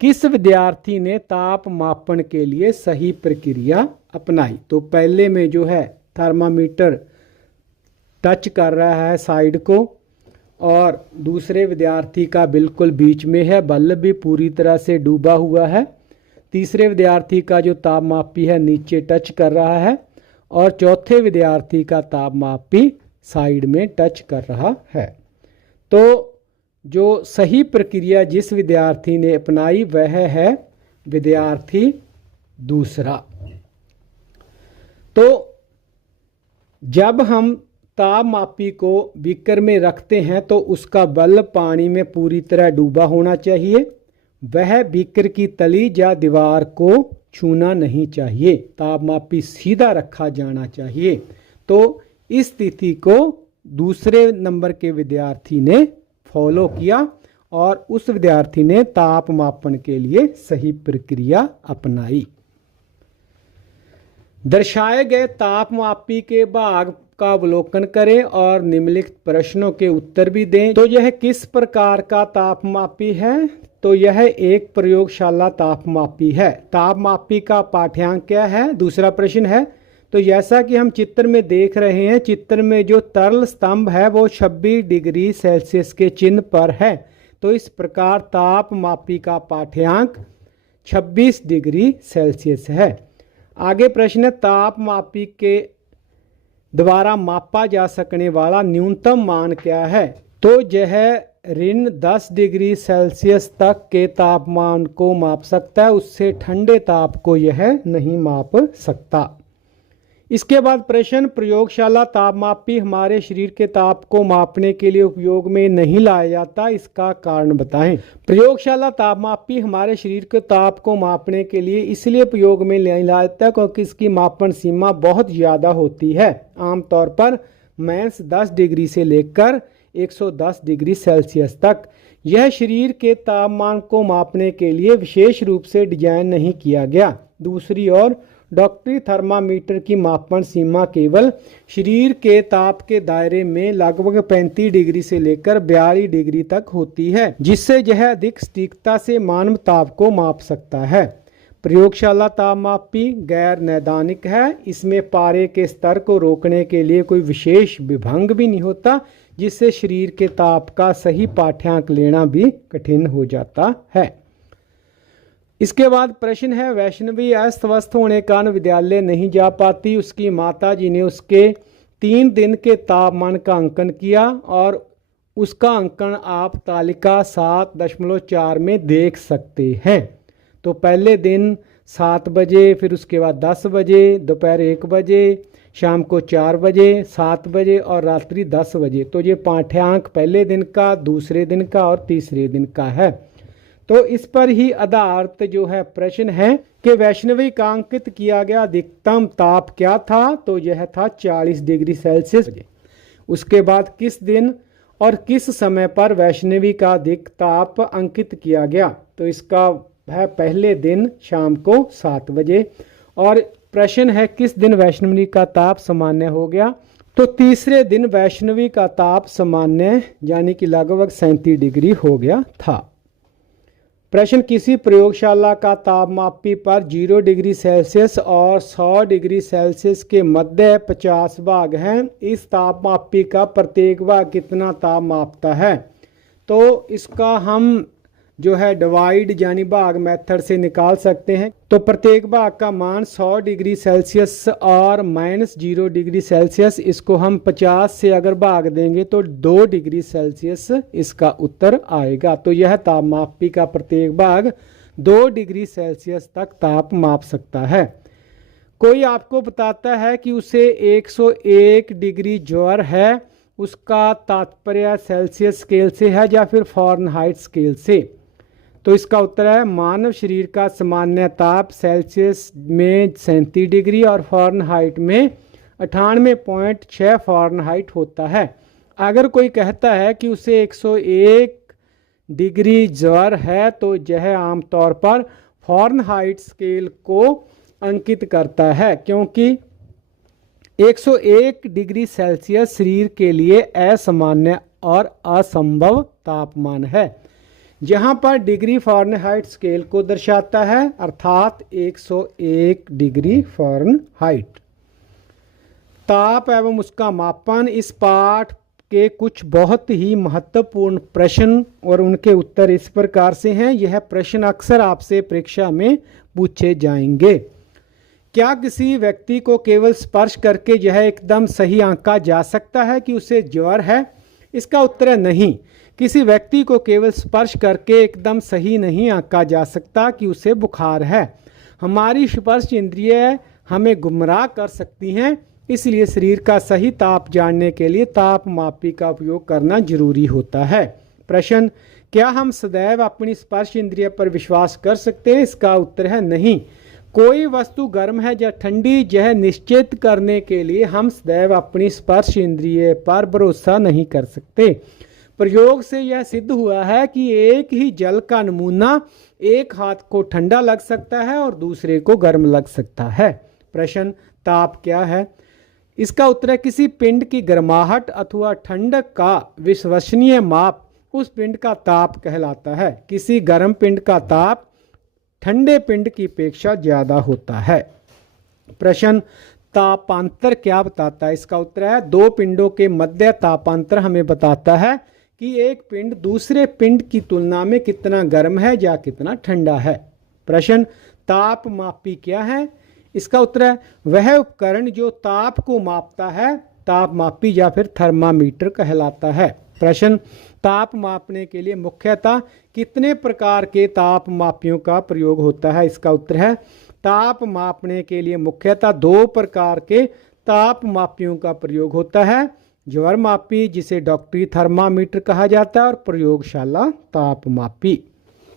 किस विद्यार्थी ने ताप मापन के लिए सही प्रक्रिया अपनाई, तो पहले में जो है थर्मामीटर टच कर रहा है साइड को और दूसरे विद्यार्थी का बिल्कुल बीच में है, बल्ब भी पूरी तरह से डूबा हुआ है। तीसरे विद्यार्थी का जो तापमापी है नीचे टच कर रहा है और चौथे विद्यार्थी का तापमापी साइड में टच कर रहा है। तो जो सही प्रक्रिया जिस विद्यार्थी ने अपनाई वह है विद्यार्थी दूसरा। तो जब हम तापमापी को बीकर में रखते हैं तो उसका बल्ब पानी में पूरी तरह डूबा होना चाहिए। वह बीकर की तली या दीवार को छूना नहीं चाहिए। तापमापी सीधा रखा जाना चाहिए। तो इस स्थिति को दूसरे नंबर के विद्यार्थी ने फॉलो किया और उस विद्यार्थी ने ताप मापन के लिए सही प्रक्रिया अपनाई। दर्शाए गए तापमापी के भाग का अवलोकन करें और निम्नलिखित प्रश्नों के उत्तर भी दें। तो यह किस प्रकार का तापमापी है, तो यह एक प्रयोगशाला तापमापी है। तापमापी का पाठ्यांक क्या है, दूसरा प्रश्न है। तो जैसा कि हम चित्र में देख रहे हैं, चित्र में जो तरल स्तंभ है वो 26 डिग्री सेल्सियस के चिन्ह पर है। तो इस प्रकार तापमापी का पाठ्यांक 26 डिग्री सेल्सियस है। आगे प्रश्न, तापमापी के द्वारा मापा जा सकने वाला न्यूनतम मान क्या है। तो यह ऋण 10 डिग्री सेल्सियस तक के तापमान को माप सकता है, उससे ठंडे ताप को यह नहीं माप सकता। इसके बाद प्रश्न, प्रयोगशाला तापमापी हमारे शरीर के ताप को मापने के लिए उपयोग में नहीं लाया जाता, इसका कारण बताएं। प्रयोगशाला तापमापी हमारे शरीर के ताप को मापने के लिए इसलिए उपयोग में नहीं लाया जाता क्योंकि इसकी मापन सीमा बहुत ज़्यादा होती है। आमतौर पर -10 डिग्री से लेकर 110 डिग्री सेल्सियस तक। यह शरीर के तापमान को मापने के लिए विशेष रूप से डिजाइन नहीं किया गया। दूसरी ओर डॉक्टरी थर्मामीटर की मापन सीमा केवल शरीर के ताप के दायरे में लगभग 35 डिग्री से लेकर 42 डिग्री तक होती है, जिससे यह अधिक सटीकता से मानव ताप को माप सकता है। प्रयोगशाला तापमापी गैर नैदानिक है, इसमें पारे के स्तर को रोकने के लिए कोई विशेष विभंग भी नहीं होता, जिससे शरीर के ताप का सही पाठ्यांक लेना भी कठिन हो जाता है। इसके बाद प्रश्न है, वैष्णवी अस्त व्यस्त होने के कारण विद्यालय नहीं जा पाती। उसकी माता जी ने उसके 3 दिन के तापमान का अंकन किया और उसका अंकन आप तालिका 7.4 में देख सकते हैं। तो पहले दिन 7 बजे, फिर उसके बाद 10 बजे, दोपहर 1 बजे, शाम को 4 बजे, 7 बजे और रात्रि 10 बजे। तो ये पाठ्यांक पहले दिन का, दूसरे दिन का और तीसरे दिन का है। तो इस पर ही आधारित जो है प्रश्न है कि वैष्णवी का अंकित किया गया अधिकतम ताप क्या था, तो यह था 40 डिग्री सेल्सियस। उसके बाद किस दिन और किस समय पर वैष्णवी का अधिक ताप अंकित किया गया, तो इसका है पहले दिन शाम को 7 बजे। और प्रश्न है किस दिन वैष्णवी का ताप सामान्य हो गया, तो तीसरे दिन वैष्णवी का ताप सामान्य यानी कि लगभग 37 डिग्री हो गया था। प्रश्न, किसी प्रयोगशाला का तापमापी पर 0 डिग्री सेल्सियस और 100 डिग्री सेल्सियस के मध्य 50 भाग हैं। इस तापमापी का प्रत्येक भाग कितना ताप मापता है, तो इसका हम जो है डिवाइड यानी भाग मेथड से निकाल सकते हैं। तो प्रत्येक भाग का मान 100 डिग्री सेल्सियस और -0 डिग्री सेल्सियस, इसको हम 50 से अगर भाग देंगे तो 2 डिग्री सेल्सियस इसका उत्तर आएगा। तो यह तापमापी का प्रत्येक भाग 2 डिग्री सेल्सियस तक ताप माप सकता है। कोई आपको बताता है कि उसे 101 डिग्री ज्वर है, उसका तात्पर्य सेल्सियस स्केल से है या फिर फ़ारेनहाइट स्केल से, तो इसका उत्तर है मानव शरीर का सामान्य ताप सेल्सियस में 37 डिग्री और फ़ारेनहाइट में 98.6 फ़ारेनहाइट होता है। अगर कोई कहता है कि उसे 101 डिग्री ज्वर है, तो यह आमतौर पर फ़ारेनहाइट स्केल को अंकित करता है, क्योंकि 101 डिग्री सेल्सियस शरीर के लिए असामान्य और असंभव तापमान है, जहां पर डिग्री फ़ारेनहाइट स्केल को दर्शाता है, अर्थात 101 डिग्री फ़ारेनहाइट। ताप एवं उसका मापन, इस पाठ के कुछ बहुत ही महत्वपूर्ण प्रश्न और उनके उत्तर इस प्रकार से हैं। यह प्रश्न अक्सर आपसे परीक्षा में पूछे जाएंगे। क्या किसी व्यक्ति को केवल स्पर्श करके यह एकदम सही आंका जा सकता है कि उसे ज्वर है? इसका उत्तर है नहीं। किसी व्यक्ति को केवल स्पर्श करके एकदम सही नहीं आंका जा सकता कि उसे बुखार है। हमारी स्पर्श इंद्रिय हमें गुमराह कर सकती हैं, इसलिए शरीर का सही ताप जानने के लिए तापमापी का उपयोग करना जरूरी होता है। प्रश्न, क्या हम सदैव अपनी स्पर्श इंद्रिय पर विश्वास कर सकते हैं? इसका उत्तर है नहीं। कोई वस्तु गर्म है या ठंडी, यह निश्चित करने के लिए हम सदैव अपनी स्पर्श इंद्रिय पर भरोसा नहीं कर सकते। प्रयोग से यह सिद्ध हुआ है कि एक ही जल का नमूना एक हाथ को ठंडा लग सकता है और दूसरे को गर्म लग सकता है। प्रश्न, ताप क्या है? इसका उत्तर है किसी पिंड की गर्माहट अथवा ठंडक का विश्वसनीय माप उस पिंड का ताप कहलाता है। किसी गर्म पिंड का ताप ठंडे पिंड की अपेक्षा ज़्यादा होता है। प्रश्न, तापांतर क्या बताता है? इसका उत्तर है दो पिंडों के मध्य तापांतर हमें बताता है कि एक पिंड दूसरे पिंड की तुलना में कितना गर्म है या कितना ठंडा है। प्रश्न, तापमापी क्या है? इसका उत्तर है वह उपकरण जो ताप को मापता है, तापमापी या फिर थर्मामीटर कहलाता है। प्रश्न, ताप मापने के लिए मुख्यतः कितने प्रकार के ताप मापियों का प्रयोग होता है? इसका उत्तर है ताप मापने के लिए मुख्यतः 2 प्रकार के ताप मापियों का प्रयोग होता है। ज्वर मापी, जिसे डॉक्टरी थर्मामीटर कहा जाता है, और प्रयोगशाला ताप मापी।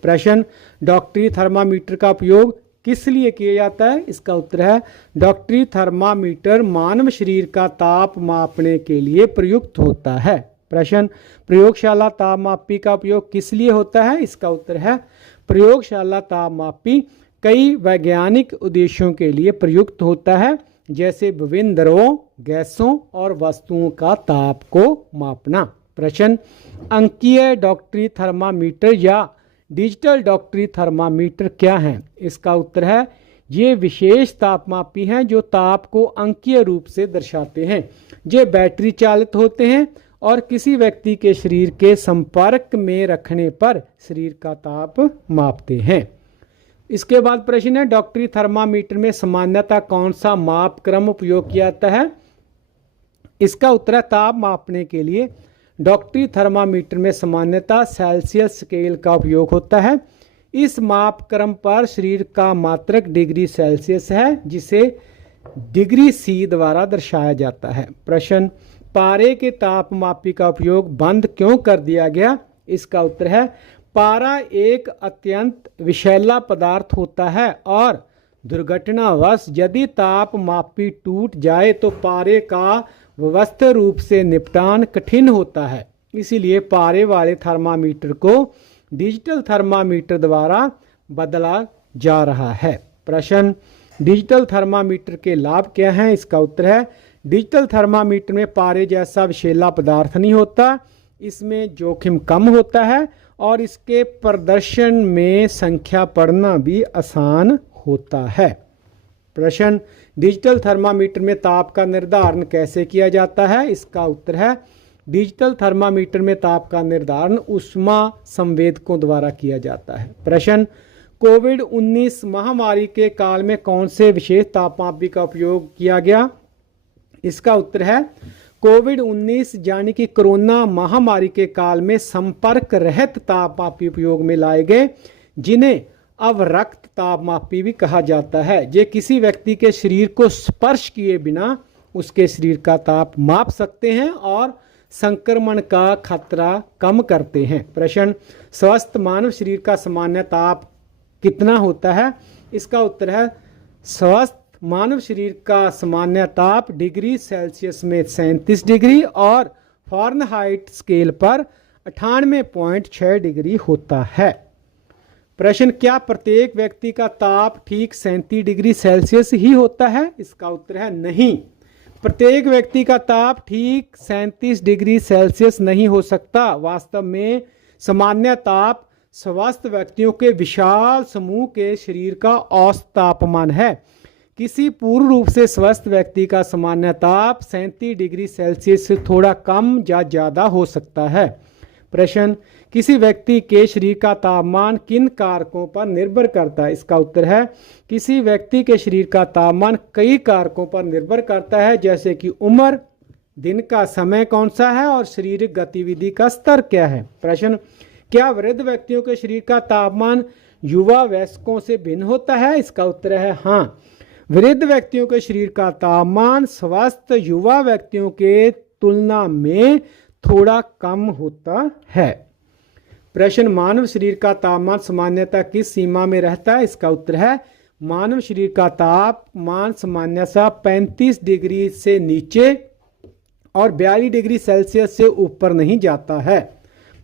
प्रश्न, डॉक्टरी थर्मामीटर का उपयोग किस लिए किया जाता है? इसका उत्तर है डॉक्टरी थर्मामीटर मानव शरीर का ताप मापने के लिए प्रयुक्त होता है। प्रश्न, प्रयोगशाला ताप मापी का उपयोग किस लिए होता है? इसका उत्तर है प्रयोगशाला ताप मापी कई वैज्ञानिक उद्देश्यों के लिए प्रयुक्त होता है, जैसे विभिन्न द्रवों, गैसों और वस्तुओं का ताप को मापना। प्रश्न, अंकीय डॉक्टरी थर्मामीटर या डिजिटल डॉक्टरी थर्मामीटर क्या हैं? इसका उत्तर है ये विशेष तापमापी हैं जो ताप को अंकीय रूप से दर्शाते हैं। ये बैटरी चालित होते हैं और किसी व्यक्ति के शरीर के संपर्क में रखने पर शरीर का ताप मापते हैं। इसके बाद प्रश्न है, डॉक्टरी थर्मामीटर में सामान्यतः कौन सा माप क्रम उपयोग किया जाता है? इसका उत्तर है ताप मापने के लिए डॉक्टरी थर्मामीटर में सामान्यतः सेल्सियस स्केल का उपयोग होता है। इस माप क्रम पर शरीर का मात्रक डिग्री सेल्सियस है, जिसे डिग्री सी द्वारा दर्शाया जाता है। प्रश्न, पारे के तापमापी का उपयोग बंद क्यों कर दिया गया? इसका उत्तर है पारा एक अत्यंत विषैला पदार्थ होता है और दुर्घटनावश यदि तापमापी टूट जाए तो पारे का व्यवस्थित रूप से निपटान कठिन होता है। इसीलिए पारे वाले थर्मामीटर को डिजिटल थर्मामीटर द्वारा बदला जा रहा है। प्रश्न, डिजिटल थर्मामीटर के लाभ क्या हैं? इसका उत्तर है डिजिटल थर्मामीटर में पारे जैसा विषैला पदार्थ नहीं होता, इसमें जोखिम कम होता है और इसके प्रदर्शन में संख्या पढ़ना भी आसान होता है। प्रश्न, डिजिटल थर्मामीटर में ताप का निर्धारण कैसे किया जाता है? इसका उत्तर है डिजिटल थर्मामीटर में ताप का निर्धारण ऊष्मा संवेदकों द्वारा किया जाता है। प्रश्न, कोविड-19 महामारी के काल में कौन से विशेष तापमापी का उपयोग किया गया? इसका उत्तर है कोविड-19 यानी कि कोरोना महामारी के काल में संपर्क रहित तापमापी उपयोग में लाए गए, जिन्हें अवरक्त तापमापी भी कहा जाता है। ये किसी व्यक्ति के शरीर को स्पर्श किए बिना उसके शरीर का ताप माप सकते हैं और संक्रमण का खतरा कम करते हैं। प्रश्न, स्वस्थ मानव शरीर का सामान्य ताप कितना होता है? इसका उत्तर है स्वस्थ मानव शरीर का सामान्य ताप डिग्री सेल्सियस में 37 डिग्री और फ़ारेनहाइट स्केल पर 98.6 डिग्री होता है। प्रश्न, क्या प्रत्येक व्यक्ति का ताप ठीक 37 डिग्री सेल्सियस ही होता है? इसका उत्तर है नहीं। प्रत्येक व्यक्ति का ताप ठीक 37 डिग्री सेल्सियस नहीं हो सकता। वास्तव में सामान्य ताप स्वस्थ व्यक्तियों के विशाल समूह के शरीर का औसत तापमान है। किसी पूर्ण रूप से स्वस्थ व्यक्ति का सामान्य ताप 37 डिग्री सेल्सियस से थोड़ा कम या ज़्यादा हो सकता है। प्रश्न, किसी व्यक्ति के शरीर का तापमान किन कारकों पर निर्भर करता है? इसका उत्तर है किसी व्यक्ति के शरीर का तापमान कई कारकों पर निर्भर करता है, जैसे कि उम्र, दिन का समय कौन सा है और शारीरिक गतिविधि का स्तर क्या है। प्रश्न, क्या वृद्ध व्यक्तियों के शरीर का तापमान युवा वयस्कों से भिन्न होता है? इसका उत्तर है हाँ। वृद्ध व्यक्तियों के शरीर का तापमान स्वस्थ युवा व्यक्तियों के तुलना में थोड़ा कम होता है। प्रश्न, मानव शरीर का तापमान सामान्यतः किस सीमा में रहता है? इसका उत्तर है मानव शरीर का तापमान सामान्यतः 35 डिग्री से नीचे और 42 डिग्री सेल्सियस से ऊपर नहीं जाता है।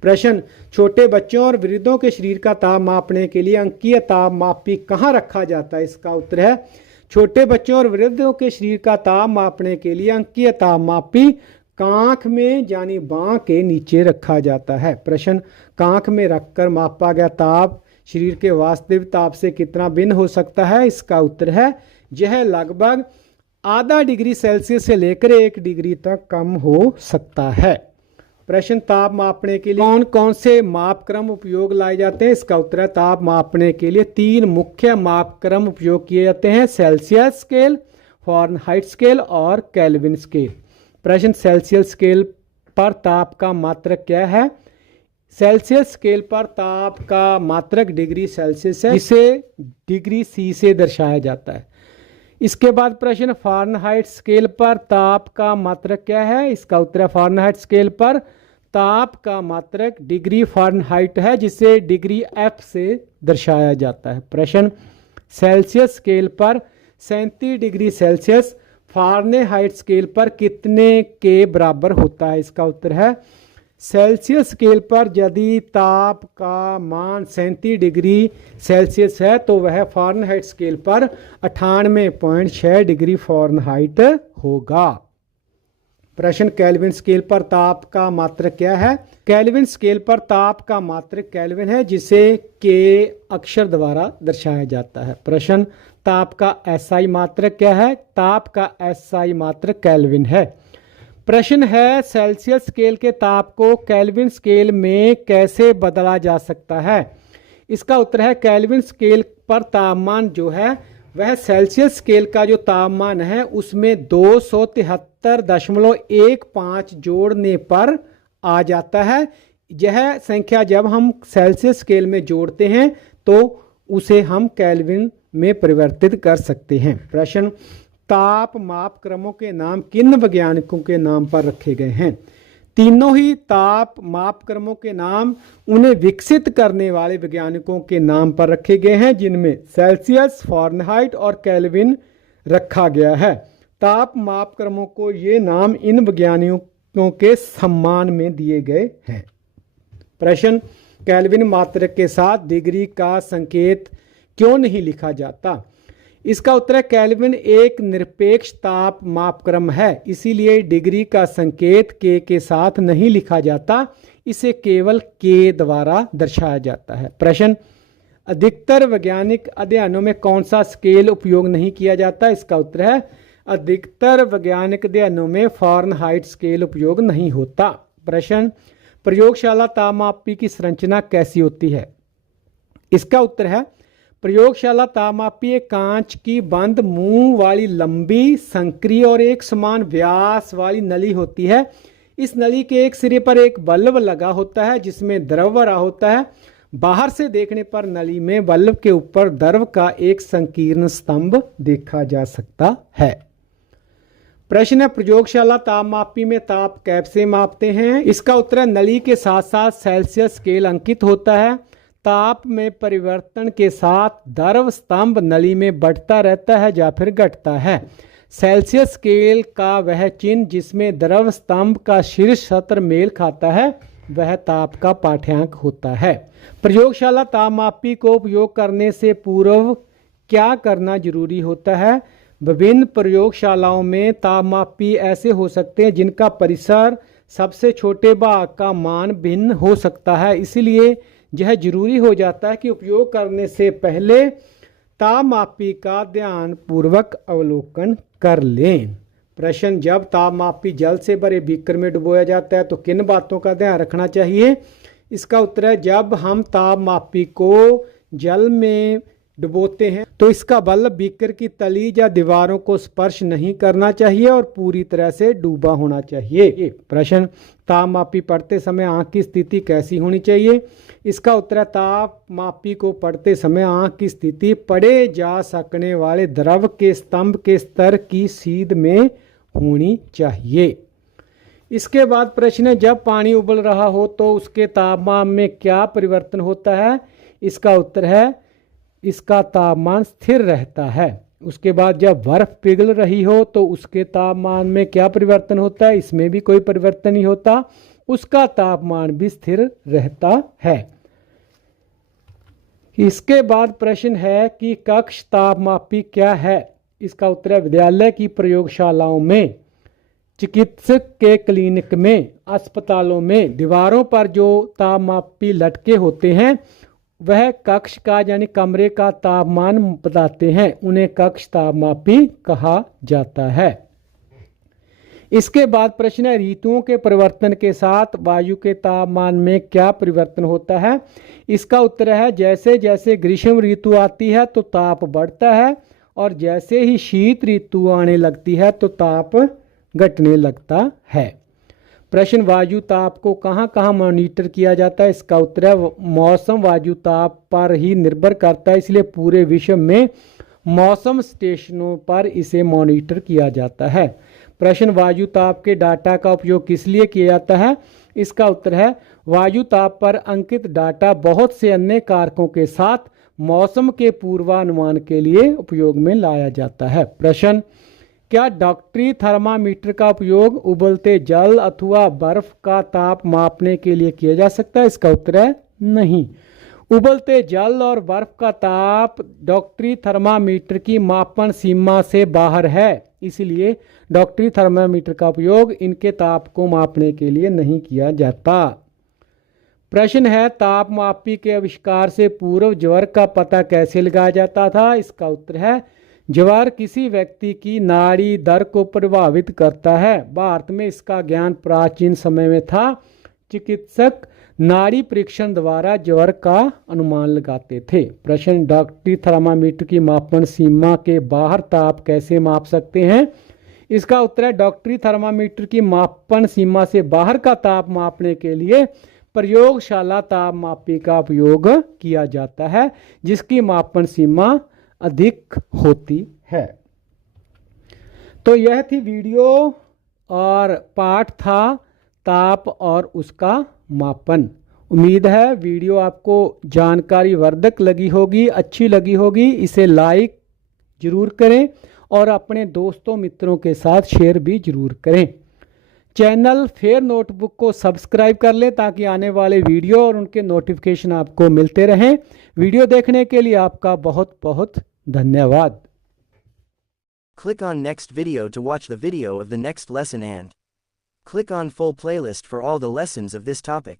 प्रश्न, छोटे बच्चों और वृद्धों के शरीर का ताप मापने के लिए अंकीय तापमापी कहाँ रखा जाता है? इसका उत्तर है छोटे बच्चों और वृद्धों के शरीर का ताप मापने के लिए अंकीय तापमापी कांख में यानी बांह के नीचे रखा जाता है। प्रश्न, कांख में रखकर मापा गया ताप शरीर के वास्तविक ताप से कितना भिन्न हो सकता है? इसका उत्तर है यह लगभग आधा डिग्री सेल्सियस से लेकर 1 डिग्री तक कम हो सकता है। प्रश्न, ताप मापने के लिए कौन कौन से मापक्रम उपयोग लाए जाते हैं? इसका उत्तर है ताप मापने के लिए 3 मुख्य मापक्रम उपयोग किए जाते हैं, सेल्सियस स्केल, फ़ारेनहाइट स्केल और केल्विन स्केल। प्रश्न, सेल्सियस स्केल पर ताप का मात्रक क्या है? सेल्सियस स्केल पर ताप का मात्रक डिग्री सेल्सियस है, जिसे डिग्री सी से दर्शाया जाता है। इसके बाद प्रश्न, फ़ारेनहाइट स्केल पर ताप का मात्रक क्या है? इसका उत्तर है फ़ारेनहाइट स्केल पर ताप का मात्रक डिग्री फ़ारेनहाइट है, जिसे डिग्री एफ से दर्शाया जाता है। प्रश्न, सेल्सियस स्केल पर 37 डिग्री सेल्सियस फ़ारेनहाइट स्केल पर कितने के बराबर होता है? इसका उत्तर है सेल्सियस स्केल पर यदि ताप का मान 37 डिग्री सेल्सियस है तो वह फ़ारेनहाइट स्केल पर 98.6 डिग्री फ़ारेनहाइट होगा। प्रश्न, केल्विन स्केल पर ताप का मात्रक क्या है? केल्विन स्केल पर ताप का मात्रक केल्विन है, जिसे के अक्षर द्वारा दर्शाया जाता है। प्रश्न, ताप का एसआई मात्रक क्या है? ताप का एसआई मात्रक केल्विन है। प्रश्न है, सेल्सियस स्केल के ताप को केल्विन स्केल में कैसे बदला जा सकता है? इसका उत्तर है केल्विन स्केल पर तापमान जो है वह सेल्सियस स्केल का जो तापमान है उसमें 273.15 जोड़ने पर आ जाता है। यह संख्या जब हम सेल्सियस स्केल में जोड़ते हैं तो उसे हम केल्विन में परिवर्तित कर सकते हैं। प्रश्न, ताप माप क्रमों के नाम किन वैज्ञानिकों के नाम पर रखे गए हैं? तीनों ही ताप माप क्रमों के नाम उन्हें विकसित करने वाले वैज्ञानिकों के नाम पर रखे गए हैं, जिनमें सेल्सियस, फ़ारेनहाइट और केल्विन रखा गया है। ताप माप क्रमों को ये नाम इन वैज्ञानिकों के सम्मान में दिए गए हैं। प्रश्न, केल्विन मात्रक के साथ डिग्री का संकेत क्यों नहीं लिखा जाता? इसका उत्तर है केल्विन एक निरपेक्ष ताप मापक्रम है, इसीलिए डिग्री का संकेत के साथ नहीं लिखा जाता, इसे केवल के द्वारा दर्शाया जाता है। प्रश्न, अधिकतर वैज्ञानिक अध्ययनों में कौन सा स्केल उपयोग नहीं किया जाता? इसका उत्तर है अधिकतर वैज्ञानिक अध्ययनों में फ़ारेनहाइट स्केल उपयोग नहीं होता। प्रश्न, प्रयोगशाला तापमापी की संरचना कैसी होती है? इसका उत्तर है प्रयोगशाला तापमापी एक कांच की बंद मुंह वाली लंबी संक्रिय और एक समान व्यास वाली नली होती है। इस नली के एक सिरे पर एक बल्ब लगा होता है जिसमें द्रव भरा होता है। बाहर से देखने पर नली में बल्ब के ऊपर द्रव का एक संकीर्ण स्तंभ देखा जा सकता है। प्रश्न है, प्रयोगशाला तापमापी में ताप कैसे मापते हैं? इसका उत्तर है नली के साथ साथ सेल्सियस स्केल अंकित होता है। ताप में परिवर्तन के साथ द्रव स्तंभ नली में बढ़ता रहता है या फिर घटता है। सेल्सियस स्केल का वह चिन्ह जिसमें द्रव स्तंभ का शीर्ष सत्र मेल खाता है वह ताप का पाठ्यांक होता है। प्रयोगशाला तापमापी को उपयोग करने से पूर्व क्या करना जरूरी होता है? विभिन्न प्रयोगशालाओं में तापमापी ऐसे हो सकते हैं जिनका परिसर सबसे छोटे भाग का मान भिन्न हो सकता है, इसलिए यह जरूरी हो जाता है कि उपयोग करने से पहले तापमापी का ध्यानपूर्वक अवलोकन कर लें। प्रश्न, जब तापमापी जल से भरे बीकर में डुबोया जाता है तो किन बातों का ध्यान रखना चाहिए? इसका उत्तर है जब हम तापमापी को जल में डुबोते हैं तो इसका बल्ब बीकर की तली या दीवारों को स्पर्श नहीं करना चाहिए और पूरी तरह से डूबा होना चाहिए। प्रश्न, तापमापी पढ़ते समय आंख की स्थिति कैसी होनी चाहिए? इसका उत्तर है तापमापी को पढ़ते समय आंख की स्थिति पढ़े जा सकने वाले द्रव के स्तंभ के स्तर की सीध में होनी चाहिए। इसके बाद प्रश्न है, जब पानी उबल रहा हो तो उसके तापमान में क्या परिवर्तन होता है? इसका उत्तर है इसका तापमान स्थिर रहता है। उसके बाद जब बर्फ पिघल रही हो तो उसके तापमान में क्या परिवर्तन होता है? इसमें भी कोई परिवर्तन नहीं होता, उसका तापमान भी स्थिर रहता है। इसके बाद प्रश्न है कि कक्ष तापमापी क्या है? इसका उत्तर है विद्यालय की प्रयोगशालाओं में, चिकित्सक के क्लिनिक में, अस्पतालों में दीवारों पर जो तापमापी लटके होते हैं वह कक्ष का यानी कमरे का तापमान बताते हैं, उन्हें कक्ष तापमापी कहा जाता है। इसके बाद प्रश्न है, ऋतुओं के परिवर्तन के साथ वायु के तापमान में क्या परिवर्तन होता है? इसका उत्तर है जैसे जैसे ग्रीष्म ऋतु आती है तो ताप बढ़ता है और जैसे ही शीत ऋतु आने लगती है तो ताप घटने लगता है। प्रश्न, वायु ताप को कहाँ कहाँ मॉनिटर किया जाता है? इसका उत्तर है मौसम वायु ताप पर ही निर्भर करता है, इसलिए पूरे विश्व में मौसम स्टेशनों पर इसे मॉनिटर किया जाता है। प्रश्न, वायु ताप के डाटा का उपयोग किस लिए किया जाता है? इसका उत्तर है वायु ताप पर अंकित डाटा बहुत से अन्य कारकों के साथ मौसम के पूर्वानुमान के लिए उपयोग में लाया जाता है। प्रश्न, क्या डॉक्टरी थर्मामीटर का उपयोग उबलते जल अथवा बर्फ का ताप मापने के लिए किया जा सकता है? इसका उत्तर है नहीं। उबलते जल और बर्फ का ताप डॉक्टरी थर्मामीटर की मापन सीमा से बाहर है, इसलिए डॉक्टरी थर्मामीटर का उपयोग इनके ताप को मापने के लिए नहीं किया जाता। प्रश्न है, तापमापी के आविष्कार से पूर्व ज्वर का पता कैसे लगाया जाता था? इसका उत्तर है ज्वर किसी व्यक्ति की नाड़ी दर को प्रभावित करता है। भारत में इसका ज्ञान प्राचीन समय में था। चिकित्सक नाड़ी परीक्षण द्वारा ज्वर का अनुमान लगाते थे। प्रश्न, डॉक्टरी थर्मामीटर की मापन सीमा के बाहर ताप कैसे माप सकते हैं? इसका उत्तर है डॉक्टरी थर्मामीटर की मापन सीमा से बाहर का ताप मापने के लिए प्रयोगशाला तापमापी का उपयोग किया जाता है, जिसकी मापन सीमा अधिक होती है। तो यह थी वीडियो और पाठ था ताप और उसका मापन। उम्मीद है वीडियो आपको जानकारी वर्धक लगी होगी, अच्छी लगी होगी। इसे लाइक जरूर करें और अपने दोस्तों मित्रों के साथ शेयर भी जरूर करें। चैनल फेयर नोटबुक को सब्सक्राइब कर लें ताकि आने वाले वीडियो और उनके नोटिफिकेशन आपको मिलते रहें। वीडियो देखने के लिए आपका बहुत बहुत धन्यवाद। Click on next video to watch the video of the next lesson and click on full playlist for all the lessons of this topic.